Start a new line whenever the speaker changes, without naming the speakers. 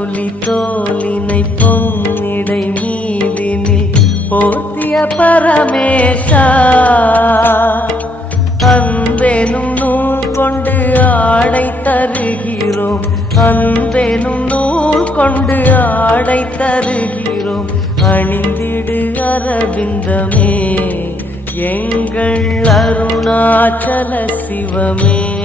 தோழி தோழினை பொன்னிடை மீதினி போத்திய பரமேஷா அன்பேனும் நூல் கொண்டு ஆடை தருகிறோம் அன்பேனும் நூல் கொண்டு ஆடை தருகிறோம் அணிந்திடு அரவிந்தமே எங்கள் அருணாச்சல சிவமே